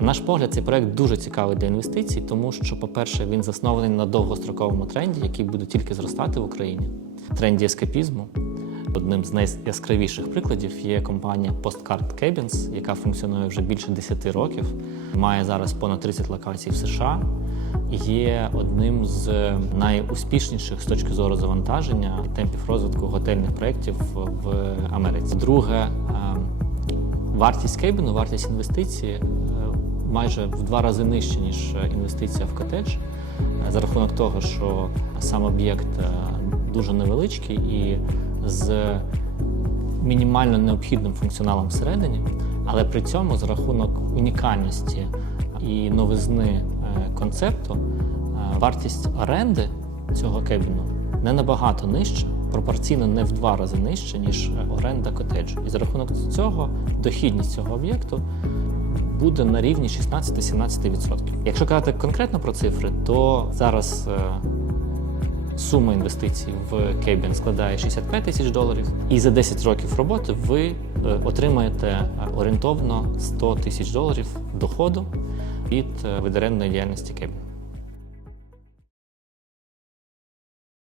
На наш погляд, цей проект дуже цікавий для інвестицій, тому що, по-перше, він заснований на довгостроковому тренді, який буде тільки зростати в Україні. Тренді ескапізму. Одним з найяскравіших прикладів є компанія Postcard Cabins, яка функціонує вже більше 10 років, має зараз понад 30 локацій в США. Є одним з найуспішніших з точки зору завантаження темпів розвитку готельних проєктів в Америці. Друге, е, вартість кейбіну, вартість інвестиції е, майже в два рази нижча, ніж е, інвестиція в котедж, е, за рахунок того, що сам об'єкт е, дуже невеличкий і з мінімально необхідним функціоналом всередині, але при цьому за рахунок унікальності і новизни концепту вартість оренди цього кебіну не набагато нижча, пропорційно не в два рази нижча, ніж оренда котеджу. І за рахунок цього дохідність цього об'єкту буде на рівні 16-17%. Якщо казати конкретно про цифри, то зараз е, сума інвестицій в Кебін складає 65 тисяч доларів, і за 10 років роботи ви е, отримаєте е, орієнтовно 100 тисяч доларів доходу від видаренної діяльності Кебін.